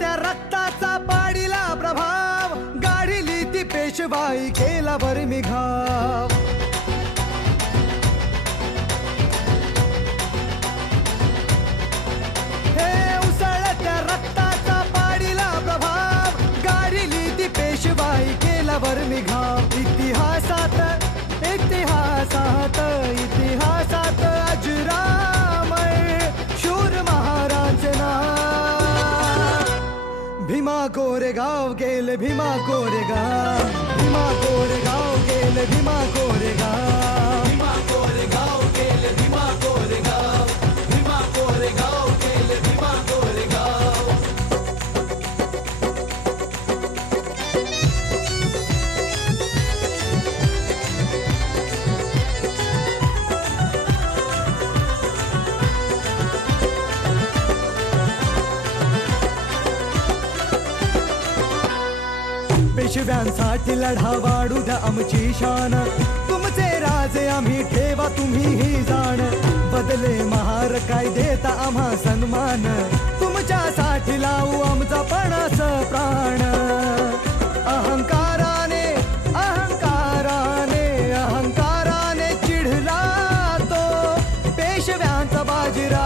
त्या रक्ताचा पाडीला प्रभाव, गाढिली ती पेशवाई केला बरं घाव. हे उसळत्या रक्ताचा पाडीला प्रभाव, गाढिली ती पेशवाई केला बरं घाव. इतिहासात इतिहासात इतिहासात अजरामर शूर महाराज नाव. भीमा कोरेगाव गेले भीमा कोरेगाव, भीमा कोरेगाव गेले भीमा कोरेगाव, भीमा कोरेगाव गेले भीमा कोरेगाव, भीमा कोरेगाव गेले भीमा कोरेगाव. पेशव्यांसाठी लढा वाढू द्या आमची शान, तुमचे राजे आम्ही ठेवा तुम्ही ही जाण. बदले महार कायदेता आम्हा सन्मान, तुमच्यासाठी लावू आमचा पणास प्राण.